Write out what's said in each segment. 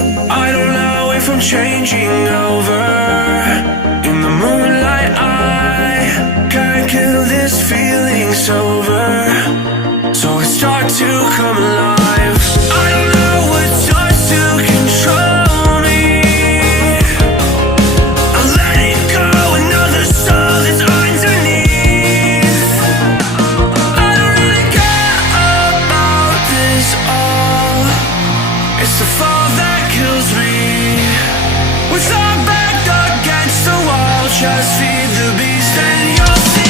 I don't know if I'm changing over. In the moonlight I can't kill this feeling sober, so I start to come alive. I don't know what starts to control me. I let it go, another soul that's underneath. I don't really care about this all. It's the fall that kills me. With our back against the wall, just feed the beast and you'll see.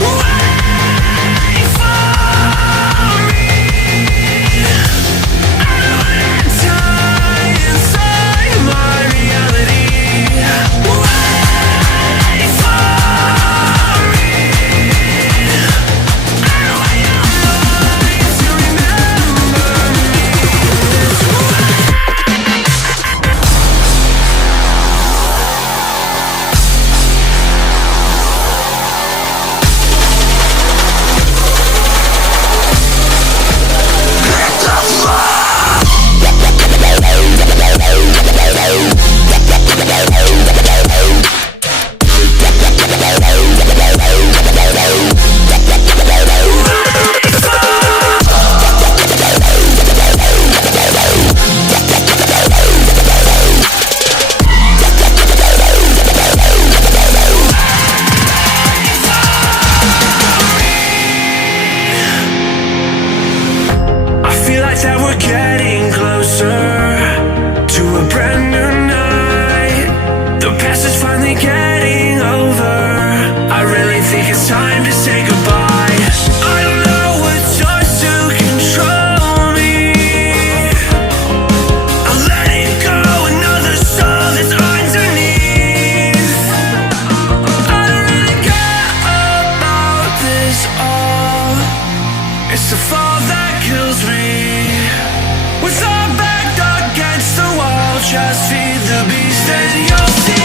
Wait for me. I don't die inside my reality. Wait for me. I want your mind to remember me this way. That we're getting closer to a brand new night. The past is finally getting over. I really think it's time to say goodbye. I don't know what starts to control me. I let it go, another soul that's underneath. I don't really care about this all. It's the fall that kills me. With our back against the wall, just feed the beast and you'll see.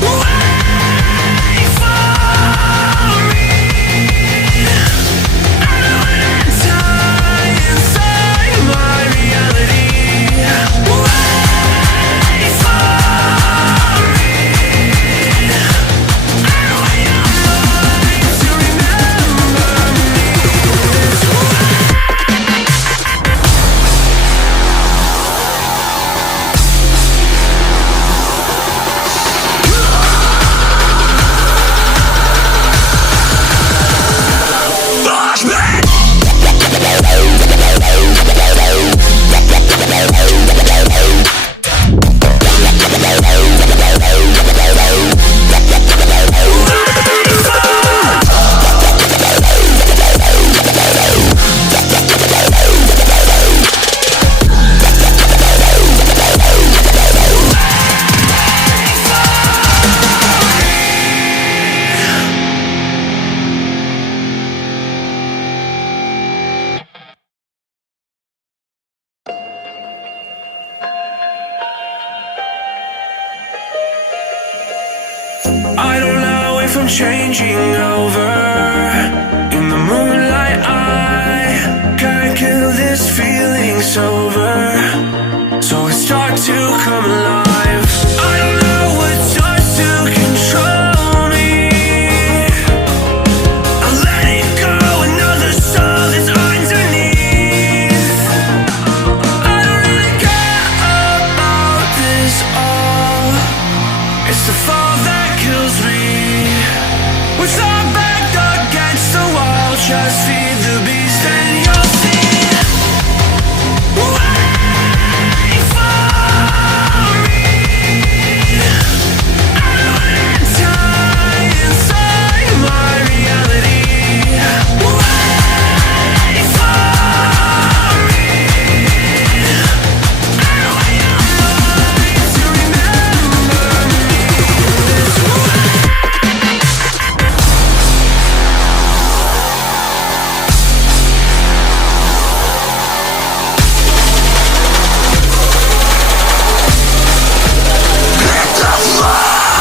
Wait for me. I don't wanna die inside my reality. Wait for me. I want your mind to remember me this way. I don't know if I'm changing over. In the moonlight I can't kill this feeling sober, so I start to come alive.